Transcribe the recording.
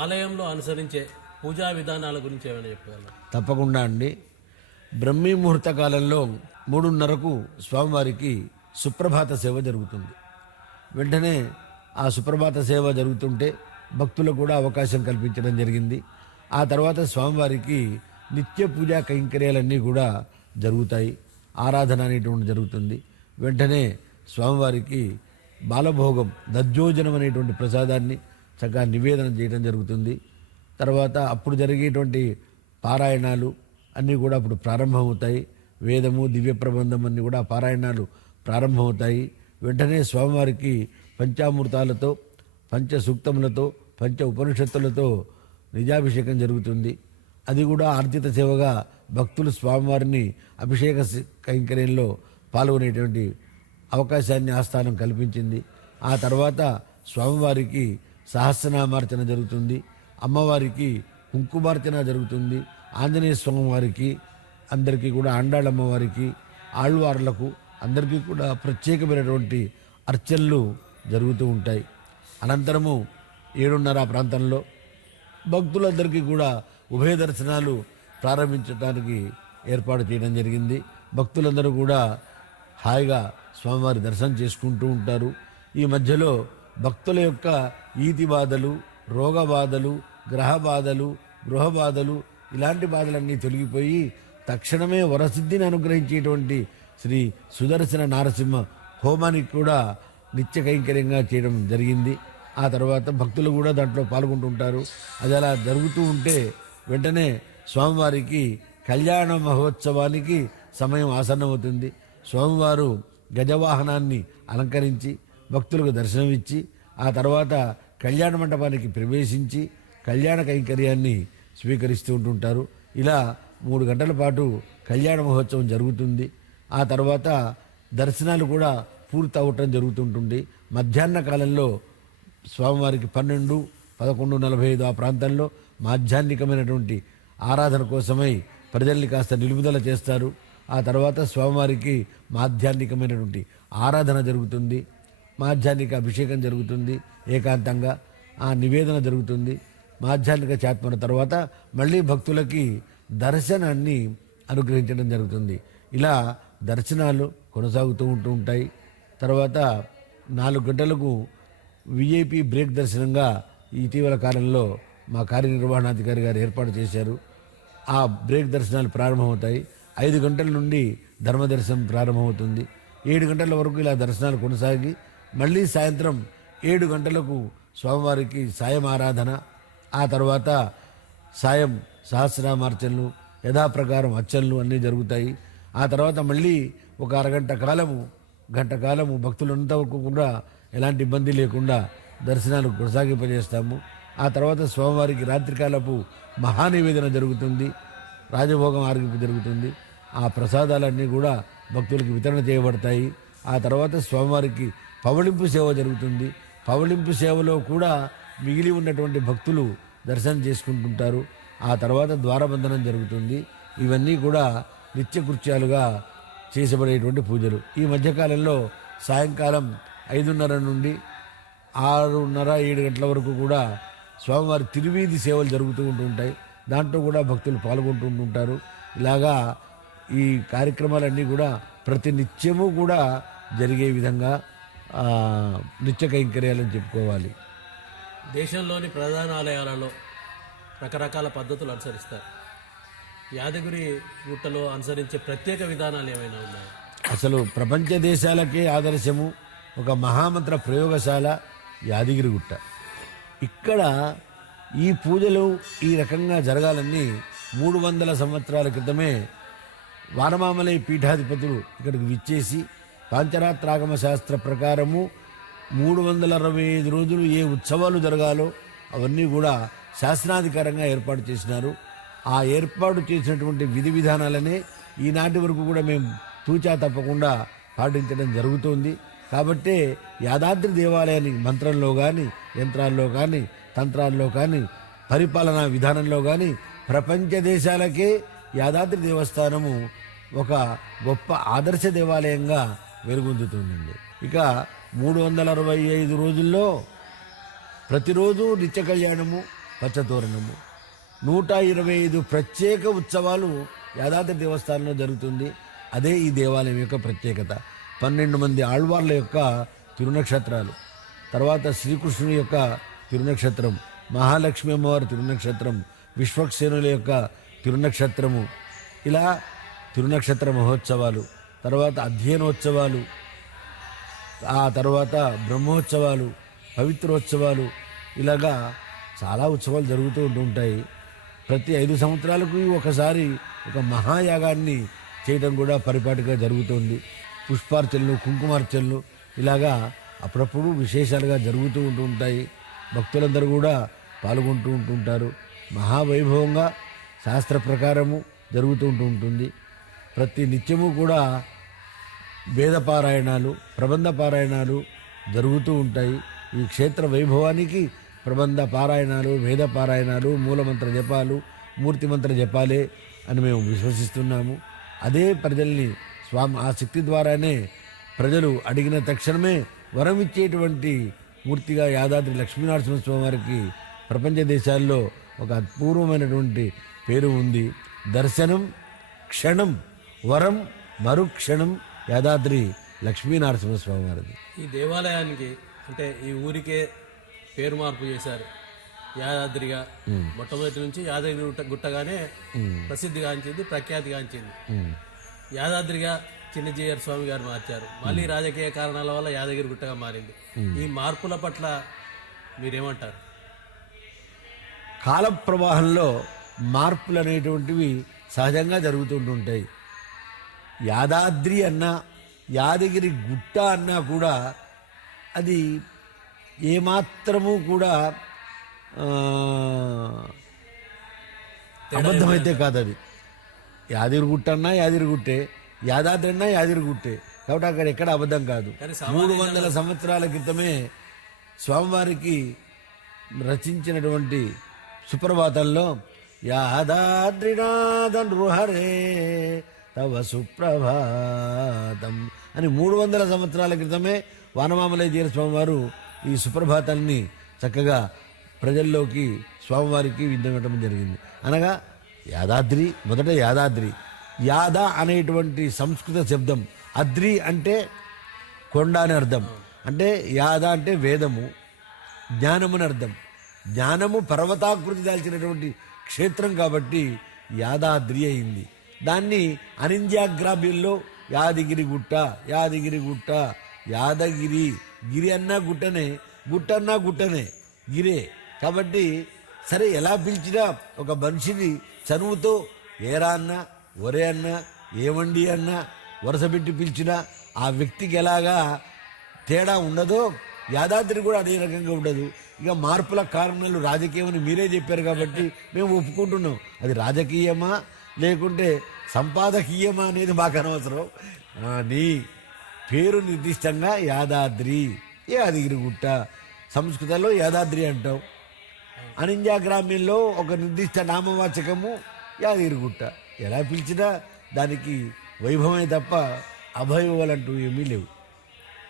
ఆలయంలో అనుసరించే పూజా విధానాల గురించి ఏమైనా చెప్పగలరా? తప్పకుండా అండి. బ్రహ్మీ ముహూర్త కాలంలో 3:30కు స్వామివారికి సుప్రభాత సేవ జరుగుతుంది. వెంటనే ఆ సుప్రభాత సేవ జరుగుతుంటే భక్తులకు కూడా అవకాశం కల్పించడం జరిగింది. ఆ తర్వాత స్వామివారికి నిత్య పూజా కైంకర్యాలన్నీ కూడా జరుగుతాయి. ఆరాధన అనేటువంటి జరుగుతుంది. వెంటనే స్వామివారికి బాలభోగం దజ్జోజనం అనేటువంటి ప్రసాదాన్ని చక్కగా నివేదన చేయడం జరుగుతుంది. తర్వాత అప్పుడు జరిగేటువంటి పారాయణాలు అన్నీ కూడా అప్పుడు ప్రారంభమవుతాయి. వేదము దివ్య ప్రబంధం అన్నీ కూడా పారాయణాలు ప్రారంభమవుతాయి. వెంటనే స్వామివారికి పంచామృతాలతో పంచ సూక్తములతో పంచ ఉపనిషత్తులతో నిజాభిషేకం జరుగుతుంది. అది కూడా ఆర్జిత సేవగా భక్తులు స్వామివారిని అభిషేక కైంకర్యంలో పాల్గొనేటువంటి అవకాశాన్ని ఆస్థానం కల్పించింది. ఆ తర్వాత స్వామివారికి సహస్రనామార్చన జరుగుతుంది. అమ్మవారికి కుంకుమార్చన జరుగుతుంది. ఆంజనేయ స్వామి వారికి అందరికీ కూడా ఆండాళ్ళమ్మవారికి ఆళ్వార్లకు అందరికీ కూడా ప్రత్యేకమైనటువంటి అర్చనలు జరుగుతూ ఉంటాయి. అనంతరము 7:30 ప్రాంతంలో భక్తులందరికీ కూడా ఉభయ దర్శనాలు ప్రారంభించడానికి ఏర్పాటు చేయడం జరిగింది. భక్తులందరూ కూడా హాయిగా స్వామివారి దర్శనం చేసుకుంటూ ఉంటారు. ఈ మధ్యలో భక్తుల యొక్క ఈతి బాధలు, రోగ బాధలు, గ్రహ బాధలు, గృహ బాధలు ఇలాంటి బాధలన్నీ తొలగిపోయి తక్షణమే వరసిద్ధిని అనుగ్రహించేటువంటి శ్రీ సుదర్శన నారసింహ హోమానికి కూడా నిత్య కైంకర్యంగా చేయడం జరిగింది. ఆ తర్వాత భక్తులు కూడా దాంట్లో పాల్గొంటుంటారు. అది అలా జరుగుతూ ఉంటే వెంటనే స్వామివారికి కళ్యాణ మహోత్సవానికి సమయం ఆసన్నమవుతుంది. స్వామివారు గజవాహనాన్ని అలంకరించి భక్తులకు దర్శనమిచ్చి ఆ తర్వాత కళ్యాణ మండపానికి ప్రవేశించి కళ్యాణ కైంకర్యాన్ని స్వీకరిస్తూ ఉంటుంటారు. ఇలా 3 గంటల పాటు కళ్యాణ మహోత్సవం జరుగుతుంది. ఆ తర్వాత దర్శనాలు కూడా పూర్తి అవటం జరుగుతుంటుంది. మధ్యాహ్న కాలంలో స్వామివారికి 12, 11:45 ఆ ప్రాంతంలో మాధ్యాహ్నికమైనటువంటి ఆరాధన కోసమై ప్రజల్ని కాస్త నిలుపుదల చేస్తారు. ఆ తర్వాత స్వామివారికి మాధ్యాహ్నికమైనటువంటి ఆరాధన జరుగుతుంది. మాధ్యాహ్నిక అభిషేకం జరుగుతుంది. ఏకాంతంగా ఆ నివేదన జరుగుతుంది. మాధ్యాహ్నిక చాత్మన తర్వాత మళ్ళీ భక్తులకి దర్శనాన్ని అనుగ్రహించడం జరుగుతుంది. ఇలా దర్శనాలు కొనసాగుతూ ఉంటాయి. తర్వాత 4 గంటలకు విఐపి బ్రేక్ దర్శనంగా ఇటీవల కాలంలో మా కార్యనిర్వహణాధికారి గారు ఏర్పాటు చేశారు. ఆ బ్రేక్ దర్శనాలు ప్రారంభమవుతాయి. 5 గంటల నుండి ధర్మ దర్శనం ప్రారంభమవుతుంది. 7 గంటల వరకు ఇలా దర్శనాలు కొనసాగి మళ్ళీ సాయంత్రం 7 గంటలకు స్వామివారికి సాయం ఆరాధన, ఆ తర్వాత సాయం సహస్రనామార్చనలు యథాప్రకారం అర్చనలు అన్నీ జరుగుతాయి. ఆ తర్వాత మళ్ళీ ఒక గంట కాలము భక్తులంతా వరకు కూడా ఎలాంటి ఇబ్బంది లేకుండా దర్శనాలు కొనసాగింపజేస్తాము. ఆ తర్వాత స్వామివారికి రాత్రికాలపు మహానివేదన జరుగుతుంది. రాజభోగం ఆరగింపు జరుగుతుంది. ఆ ప్రసాదాలన్నీ కూడా భక్తులకు వితరణ చేయబడతాయి. ఆ తర్వాత స్వామివారికి పవళింపు సేవ జరుగుతుంది. పవళింపు సేవలో కూడా మిగిలి ఉన్నటువంటి భక్తులు దర్శనం చేసుకుంటుంటారు. ఆ తర్వాత ద్వారబంధనం జరుగుతుంది. ఇవన్నీ కూడా నిత్యకృత్యాలుగా చేసబడేటువంటి పూజలు. ఈ మధ్యకాలంలో సాయంకాలం 5:30 నుండి 6:30, 7 గంటల వరకు కూడా స్వామివారి తిరువీధి సేవలు జరుగుతూ ఉంటుంటాయి. దాంట్లో కూడా భక్తులు పాల్గొంటూ ఉంటారు. ఇలాగా ఈ కార్యక్రమాలన్నీ కూడా ప్రతి నిత్యము కూడా జరిగే విధంగా నిత్య కైంకర్యాలని చెప్పుకోవాలి. దేశంలోని ప్రధాన ఆలయాలలో రకరకాల పద్ధతులు అనుసరిస్తారు. యాదగిరి గుట్టలో అనుసరించే ప్రత్యేక విధానాలు ఏమైనా ఉన్నాయా? అసలు ప్రపంచ దేశాలకే ఆదర్శము ఒక మహామంత్ర ప్రయోగశాల యాదగిరి గుట్ట. ఇక్కడ ఈ పూజలు ఈ రకంగా జరగాలని 300 సంవత్సరాల క్రితమే వానమామలై పీఠాధిపతులు ఇక్కడికి విచ్చేసి పాంచరాత్రాగమ శాస్త్ర ప్రకారము 365 రోజులు ఏ ఉత్సవాలు జరగాలో అవన్నీ కూడా శాస్త్రాధికారంగా ఏర్పాటు చేసినారు. ఆ ఏర్పాటు చేసినటువంటి విధి విధానాలనే ఈనాటి వరకు కూడా మేము తూచా తప్పకుండా పాటించడం జరుగుతోంది. కాబట్టే యాదాద్రి దేవాలయాన్ని మంత్రంలో కానీ, యంత్రాల్లో కానీ, తంత్రాల్లో కానీ, పరిపాలనా విధానంలో కానీ ప్రపంచ దేశాలకే యాదాద్రి దేవస్థానము ఒక గొప్ప ఆదర్శ దేవాలయంగా వెలుగొందుతుందండి. ఇక 365 రోజుల్లో ప్రతిరోజు నిత్య కళ్యాణము, పచ్చతోరణము. 125 ప్రత్యేక ఉత్సవాలు యాదాద్రి దేవస్థానంలో జరుగుతుంది. అదే ఈ దేవాలయం యొక్క ప్రత్యేకత. 12 మంది ఆళ్వార్ల యొక్క తిరునక్షత్రాలు, తర్వాత శ్రీకృష్ణుని యొక్క తిరునక్షత్రం, మహాలక్ష్మి అమ్మవారి తిరునక్షత్రం, విశ్వక్సేనుల యొక్క తిరునక్షత్రము, ఇలా తిరునక్షత్ర మహోత్సవాలు, తర్వాత అధ్యయనోత్సవాలు, ఆ తర్వాత బ్రహ్మోత్సవాలు, పవిత్రోత్సవాలు, ఇలాగా చాలా ఉత్సవాలు జరుగుతూ ఉంటుంటాయి. ప్రతి 5 సంవత్సరాలకు ఒకసారి ఒక మహాయాగాన్ని చేయడం కూడా పరిపాటిగా జరుగుతుంది. పుష్పార్చనలు, కుంకుమార్చనలు ఇలాగా అప్పుడప్పుడు విశేషాలుగా జరుగుతూ ఉంటుంటాయి. భక్తులందరూ కూడా పాల్గొంటూ ఉంటుంటారు. మహావైభవంగా శాస్త్ర ప్రకారము జరుగుతూ ఉంటుంది. ప్రతి నిత్యము కూడా వేద పారాయణాలు, ప్రబంధ పారాయణాలు జరుగుతూ ఉంటాయి. ఈ క్షేత్ర వైభవానికి ప్రబంధ పారాయణాలు, వేద పారాయణాలు, మూలమంత్ర జపాలు, మూర్తిమంత్ర జపాలే అని మేము విశ్వసిస్తున్నాము. అదే ప్రజల్ని స్వామి ఆ శక్తి ద్వారానే ప్రజలు అడిగిన తక్షణమే వరం ఇచ్చేటువంటి మూర్తిగా యాదాద్రి లక్ష్మీనరసింహస్వామి వారికి ప్రపంచ దేశాల్లో ఒక అపూర్వమైనటువంటి పేరు ఉంది. దర్శనం క్షణం, వరం మరుక్షణం యాదాద్రి లక్ష్మీనరసింహస్వామి వారిది. ఈ దేవాలయానికి అంటే ఈ ఊరికే పేరు మార్పు చేశారు. యాదాద్రిగా మొట్టమొదటి నుంచి యాదగిరి గుట్టగానే ప్రసిద్ధిగాంచింది, ప్రఖ్యాతిగాంచింది. యాదాద్రిగా చిన్నజీయర్ స్వామి గారు మార్చారు. మళ్ళీ రాజకీయ కారణాల వల్ల యాదగిరి గుట్టగా మారింది. ఈ మార్పుల పట్ల మీరేమంటారు? కాల ప్రవాహంలో మార్పులు అనేటువంటివి సహజంగా జరుగుతుంటుంటాయి. యాదాద్రి అన్నా యాదగిరి గుట్ట అన్నా కూడా అది ఏమాత్రము కూడా అబద్ధమైతే కాదు. అది యాదగిరి గుట్ట అన్నా యాదగిరి గుట్టే, యాదాద్రి అన్నా యాదగిరి గుట్టే. కాబట్టి అక్కడ ఎక్కడ అబద్ధం కాదు. 300 సంవత్సరాల క్రితమే స్వామివారికి రచించినటువంటి సుప్రభాతంలో యాదాద్రినాథ నృహరే తవ సుప్రభాతం అని 300 సంవత్సరాల క్రితమే వానమామలయ్య స్వామివారు ఈ సుప్రభాతాన్ని చక్కగా ప్రజల్లోకి స్వామివారికి విన్నవించడం జరిగింది. అనగా యాదాద్రి, మొదట యాదాద్రి, యాద అనేటువంటి సంస్కృత శబ్దం, అద్రి అంటే కొండ అని అర్థం. అంటే యాద అంటే వేదము, జ్ఞానము అని అర్థం. జ్ఞానము పర్వతాకృతి దాల్చినటువంటి క్షేత్రం కాబట్టి యాదాద్రి అయింది. దాన్ని అనింద్యాగ్రాబ్యంలో యాదగిరి గుట్ట, యాదగిరి గుట్ట, యాదగిరి, గిరి అన్నా గుట్టనే, గుట్ట అన్నా గుట్టనే, గిరే. కాబట్టి సరే ఎలా పిలిచినా ఒక మనిషిని చనువుతో ఏరా అన్నా, ఒరే అన్నా, ఏమండి అన్నా వరుస పెట్టి పిలిచినా ఆ వ్యక్తికి ఎలాగా తేడా ఉండదో యాదాద్రి కూడా అదే రకంగా ఉండదు. ఇక మార్పుల కారణాలు రాజకీయమని మీరే చెప్పారు కాబట్టి మేము ఒప్పుకుంటున్నాం. అది రాజకీయమా లేకుంటే సంపాదకీయమా అనేది మాకు అనవసరం. నీ పేరు నిర్దిష్టంగా యాదాద్రి, యాదగిరి గుట్ట, సంస్కృతంలో యాదాద్రి అంటాం. అనింజా గ్రామ్యంలో ఒక నిర్దిష్ట నామవాచకము యాదగిరి గుట్ట. ఎలా పిలిచినా దానికి వైభవమే తప్ప అభయవాలంటూ ఏమీ లేవు.